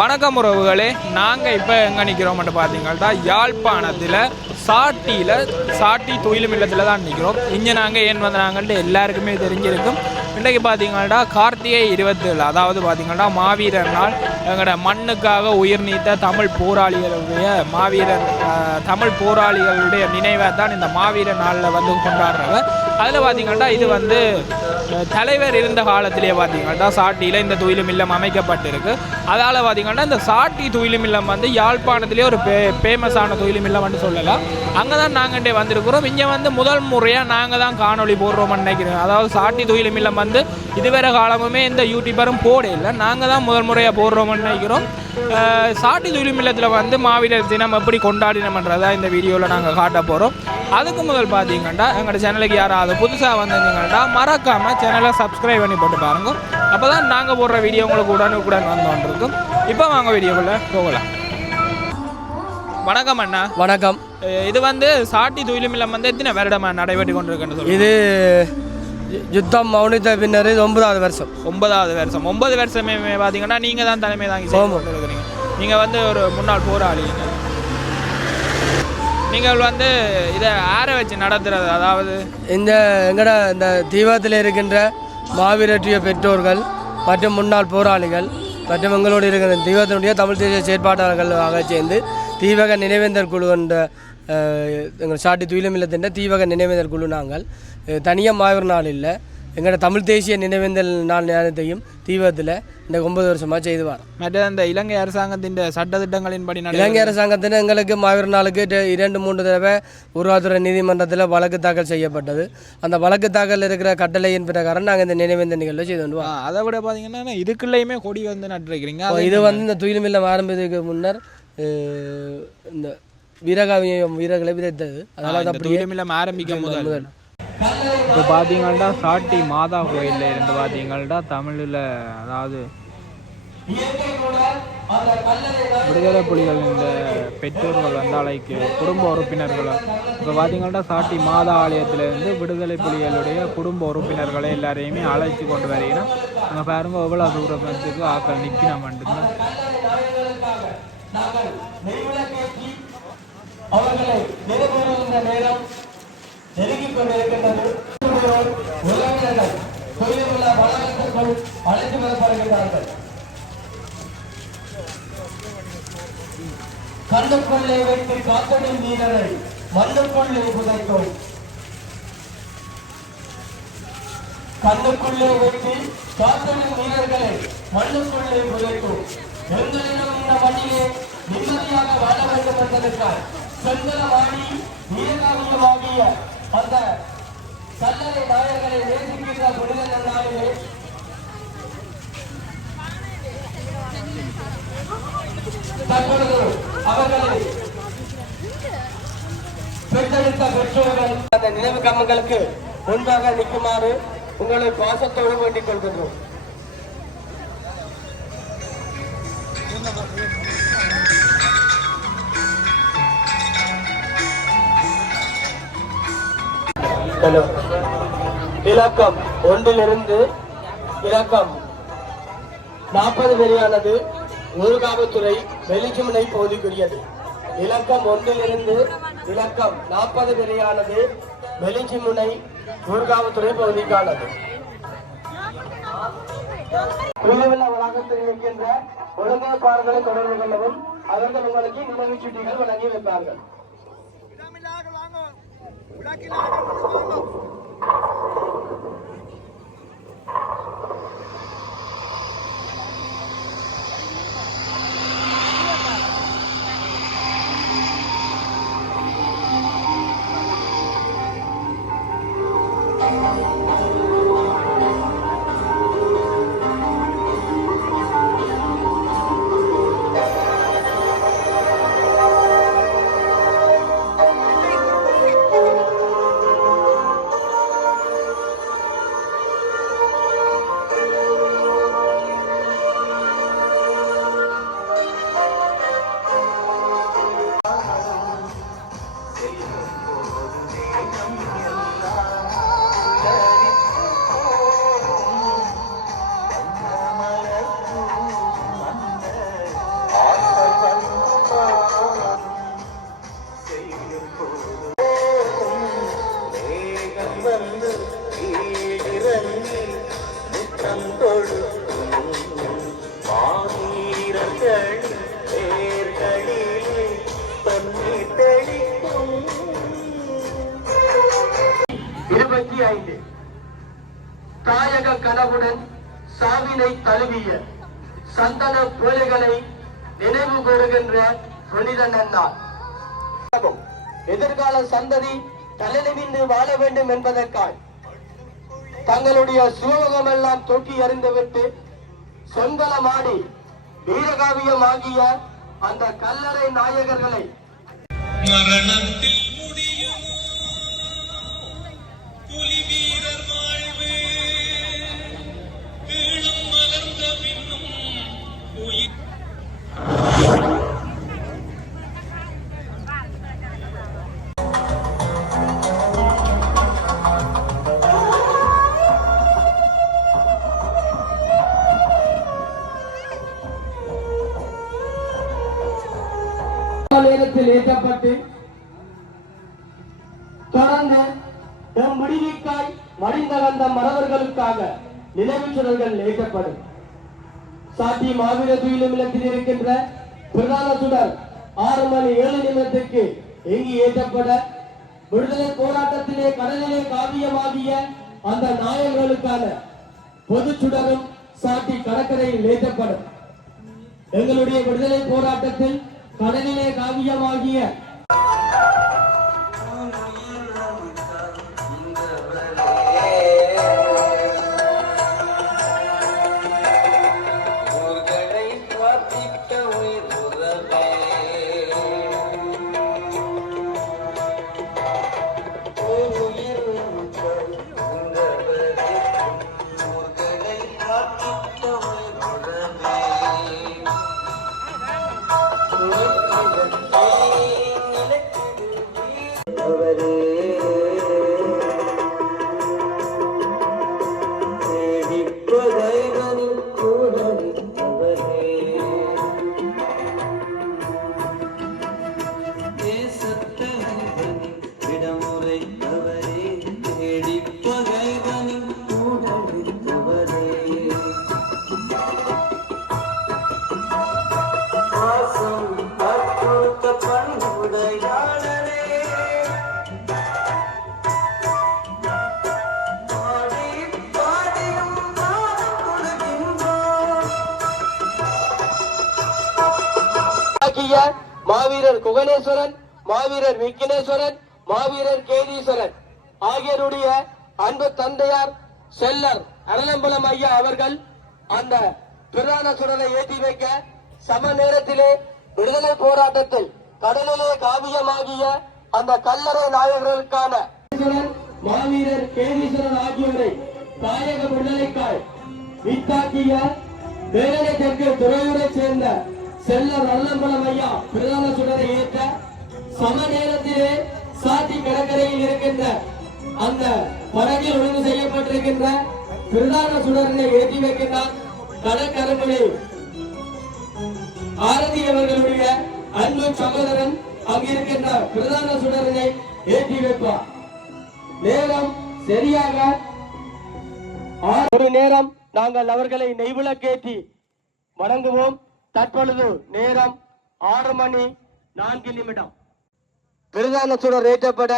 வணக்கம் உறவுகளே, நாங்கள் இப்போ எங்கே நிற்கிறோம்னு பார்த்தீங்கன்னா யாழ்ப்பாணத்தில் சாட்டி தொழிலும் இல்லத்தில் தான் நிற்கிறோம். இங்கே நாங்கள் ஏன் வந்தாங்கன்ட்டு எல்லாருக்குமே தெரிஞ்சிருக்கும். இன்றைக்கு பார்த்தீங்கன்னா கார்த்திகை 27, அதாவது பார்த்தீங்கன்னா மாவீரர் நாள். எங்களோட மண்ணுக்காக உயிர் நீத்த தமிழ் போராளிகளுடைய நினைவை தான் இந்த மாவீரர் நாளில் வந்து கொண்டாடுறாங்க. அதில் பார்த்தீங்கன்னா இது வந்து தலைவர் இருந்த காலத்திலே பார்த்தீங்கன்னா சாட்டியில் இந்த துயிலும் இல்லம் அமைக்கப்பட்டிருக்கு. அதால் பார்த்தீங்கன்னா இந்த சாட்டி துயிலும் இல்லம் வந்து யாழ்ப்பாணத்திலே ஒரு ஃபேமஸான துயிலும் இல்லம்னு சொல்லலாம். அங்கே தான் நாங்கள் வந்திருக்கிறோம். இங்கே வந்து முதல் முறையாக நாங்கள் தான் காணொலி போடுறோம்னு நினைக்கிறோம். அதாவது சாட்டி துயிலும் இல்லம் வந்து இதுவரை காலமுமே இந்த யூடியூபரும் போட இல்லை, நாங்கள் தான் முதல் முறையாக போடுறோம்னு நினைக்கிறோம். சாட்டி துயிலும் இல்லத்தில் வந்து மாவீரர் தினம் எப்படி கொண்டாடினோம்ன்றதை இந்த வீடியோவில் நாங்கள் காட்ட போகிறோம். அதுக்கு முதல் பார்த்தீங்கன்னா எங்களோட சேனலுக்கு யாராவது புதுசாக வந்திருந்தீங்கன்னா மறக்காமல் சேனலை சப்ஸ்கிரைப் பண்ணி போட்டு பாருங்க. அப்போ தான் நாங்கள் போடுற வீடியோ உங்களுக்கு உடனுக்குடன் வந்துருக்கும். இப்போ வாங்க வீடியோக்குள்ளே போகலாம். வணக்கம் அண்ணா. வணக்கம். இது வந்து சாட்டி துயிலும் இல்லம் வந்து எத்தனை வருடமாக நடைபெற்று கொண்டிருக்குன்னு சொல்லி? இது யுத்தம் மௌனித்த பின்னர் இது 9வது வருஷம். 9 வருஷமே பார்த்தீங்கன்னா நீங்கள் தான் தலைமை தாங்கி இருக்கிறீங்க. நீங்கள் வந்து ஒரு முன்னாள் போராளி. நீங்கள் வந்து இதை ஆற வச்சு நடத்துறது, அதாவது எங்கட இந்த தீபத்தில் இருக்கின்ற மாவீரற்றிய பெற்றோர்கள் மற்றும் முன்னாள் போராளிகள் மற்றும் எங்களோடு இருக்கிற தீபத்தினுடைய தமிழ் தேசிய செயற்பாட்டாளர்களாக சேர்ந்து தீவக நினைவேந்தர் குழு என்ற எங்கள் சாட்டி துயிலும் இல்லத்தின் தீவக நினைவேந்தர் குழு. நாங்கள் தனியாக மாவீரர் நாள் இல்லை, எங்களோட தமிழ் தேசிய நினைவேந்தல் நாள் நேரத்தையும் தீபத்தில் இந்த 9 வருஷமாக செய்துவார். மற்ற அந்த இலங்கை அரசாங்கத்தின் சட்டத்திட்டங்களின்படி இலங்கை அரசாங்கத்தின் எங்களுக்கு மாவீரர் நாளுக்கு 2-3 தடவை உருவாத்துறை நீதிமன்றத்தில் வழக்கு தாக்கல் செய்யப்பட்டது. அந்த வழக்கு தாக்கல் இருக்கிற கட்டளையின் பிரகாரம் நாங்கள் இந்த நினைவேந்தல் நிகழ்வை செய்து கொண்டுவோம். அதை விட பார்த்தீங்கன்னா இதுக்குள்ளேயுமே கொடி வந்து நட்டுருக்கிறீங்க. இது வந்து இந்த துயிலும் இல்லம் ஆரம்பித்ததுக்கு முன்னர் இந்த வீரர்களை விதைத்தது. அதனால் தான் துயிலும் இல்லம் ஆரம்பிக்க முதல் இப்போ பார்த்தீங்கன்னா சாட்டி மாதா கோயிலில் இருந்து பார்த்தீங்கன்னா தமிழில், அதாவது விடுதலை புலிகள் இந்த பெற்றோர்கள் வந்து அழைக்கு குடும்ப உறுப்பினர்களும் இப்போ பார்த்தீங்கன்னா சாட்டி மாதா ஆலயத்திலேருந்து விடுதலை புலிகளுடைய குடும்ப உறுப்பினர்களை எல்லாரையுமே அழைச்சி கொண்டு வரீங்கன்னா அங்கே பாருங்க எவ்வளோ தூரத்துக்கு ஆக்கள் நிற்கணும் மட்டும்தான். நெருங்கிக் கொண்டிருக்கின்றது. உறவினர்கள் கோயிலில் உள்ள வளாகத்திற்குள் அழைத்து வரப்படுகிறார்கள். கண்ணுக்குள்ளே வைத்து காத்தடின் வீரரை மண்ணுக்குள்ளே புதைக்கும். கண்ணுக்குள்ளே வைத்து காத்தடின் வீரர்களை மண்ணுக்குள்ளே புதைக்கும். எங்களிடம் இந்த மண்ணிலே நிம்மதியாக வாழ வேண்டும் என்பதற்காக செங்கலவாடி வீரகாவியமாகிய அந்த கல்லறை நாயர்களை நேசிக்கின்ற புனித நன்னாளிலே தற்பொழுது அவர்களை பெற்றெடுத்த பெற்றோர்கள் அந்த நினைவு கம்மங்களுக்கு முன்பாக நிற்குமாறு உங்களை பாசத்தோடு வேண்டிக் கொள்கின்றோம். இலக்கம் 1 இலக்கம் 40 வெளியானது ஊர்காவல்துறை வெளிச்சுமனை பகுதிக்குரியது. இலக்கம் 1 இலக்கம் 40 வெளியானது வெளிச்சிமுனை ஊர்காவத்துறை பகுதிக்கானது. குழுவில் வளாகத்தில் இருக்கின்ற ஒழுங்கமைப்பாளர்களை தொடர்பு கொள்ளவும் அவர்கள் உங்களுக்கு நினைவுச் சீட்டுகள் வழங்கி வைப்பார்கள். தாயக கனவுடன் சாவினை தழுவிய சந்தன போலைகளை நினைவு கூறுகின்ற புனித நன்னாள். எதிர்கால சந்ததி தலைநிமிந்து வாழ வேண்டும் என்பதற்காக தங்களுடைய சுகமெல்லாம் தொட்டி அறிந்துவிட்டு சொந்தளமாடி வீரகாவியமாகிய அந்த கல்லறை நாயகர்களை மரணத்தில் முடியுமோ புலி வீரர் வாழ்வு ஈழம் மலர்ந்த பின்னும் உயிர் நேரத்தில் ஏற்றப்பட்டு தொடர்ந்து நம் முடிவுக்காய் மடிந்த வந்த மறவர்களுக்காக நினைவுச் சுடர்கள் ஏற்றப்படும். சாட்டி மாவீர துயிலும் இல்லத்தில் இருக்கின்ற பிரதான சுடர் 6:07 எங்கு ஏற்றப்பட விடுதலை போராட்டத்திலே கடலிலே காவியமாகிய அந்த நாயகர்களுக்கான பொது சுடரும் சாட்டி கடற்கரையில் ஏற்றப்படும். எங்களுடைய விடுதலை போராட்டத்தில் கடலிலே காவியமாகிய மாவீரர் குகணேஸ்வரன், மாவீரர் விக்னேஸ்வரன், மாவீரர் கேதீஸ்வரன் ஆகியோருடைய அன்பு தந்தையார் செல்லர் அருளம்பலம் ஐயா அவர்கள் அந்த பிரதான சுடரை ஏற்றி வைக்க சம நேரத்திலே விடுதலை போராட்டத்தில் கடலிலே காவியமாகிய அந்த கல்லறை நாயகர்களுக்கான மாவீரர் கேதீஸ்வரன் ஆகியோரை தாயக விடுதலைக்காய் வித்தாக்கிய வேலனை தெற்கு துறையூரை சேர்ந்த செல்லர் அருளம்பலம் ஐயா பிரதான சுடரை ஏற்ற சம நேரத்திலே சாத்தி கடற்கரையில் இருக்கின்ற அந்த படகில் ஒழுங்கு செய்யப்பட்டிருக்கின்ற பிரதான சுடரினை ஏற்றி வைக்கின்றார். கடற்கரைகளில் ஆரதி அவர்களுடைய அன்பு சகோதரன் அங்கிருக்கின்ற பிரதான சுடரினை ஏற்றி வைப்பார். நேரம் சரியாக ஒரு நேரம் நாங்கள் அவர்களை நெய்விளக்கேற்றி வணங்குவோம். தற்பொழுது நேரம் 6:04. பிரதான சுடர் ஏற்றப்பட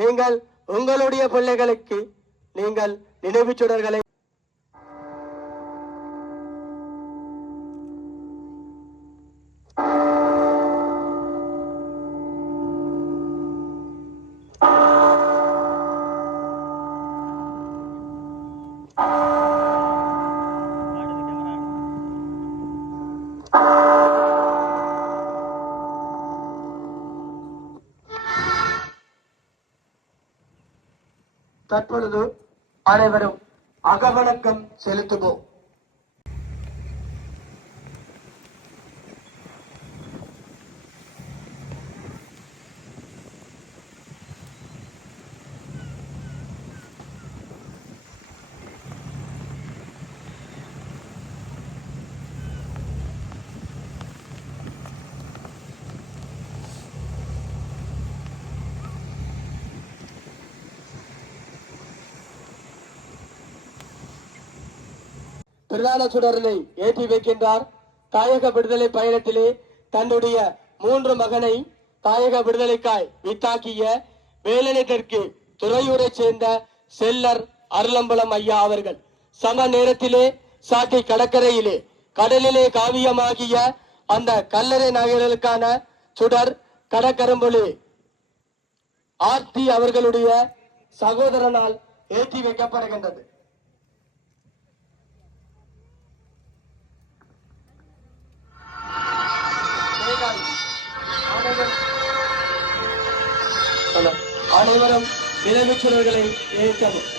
நீங்கள் உங்களுடைய பிள்ளைகளுக்கு நீங்கள் நினைவு சுடர்களை தற்பொழுது அனைவரும் அகவணக்கம் செலுத்துவோம். பிரதான சுடரினை ஏற்றி வைக்கின்றார். தாயக விடுதலை பயணத்திலே தன்னுடைய 3 மகனை தாயக விடுதலைக்காய் வித்தாக்கிய வேலனை தெற்கு துறையூரை சேர்ந்த செல்லர் அருளம்பலம் ஐயா அவர்கள் சம நேரத்திலே சாட்டி கடற்கரையிலே கடலிலே காவியமாகிய அந்த கல்லறை நகர்களுக்கான சுடர் கடற்கரம்பொலி ஆர்த்தி அவர்களுடைய சகோதரனால் ஏற்றி வைக்கப்படுகின்றது. அனைவரும் நினைவுச் சுடர்களை ஏற்றவும்.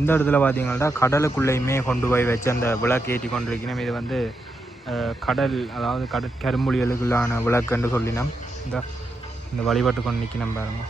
இந்த இடத்துல பார்த்தீங்கன்னா கடலுக்குள்ளேயுமே கொண்டு போய் வச்சு அந்த விளக்கு ஏற்றி கொண்டிருக்கணும். இது வந்து கடல், அதாவது கடற்கருமொழிகளுக்குள்ளான விளக்குன்னு சொல்லினோம். இந்த வழிபாட்டு கொண்டு நிற்கணும் பாருங்க.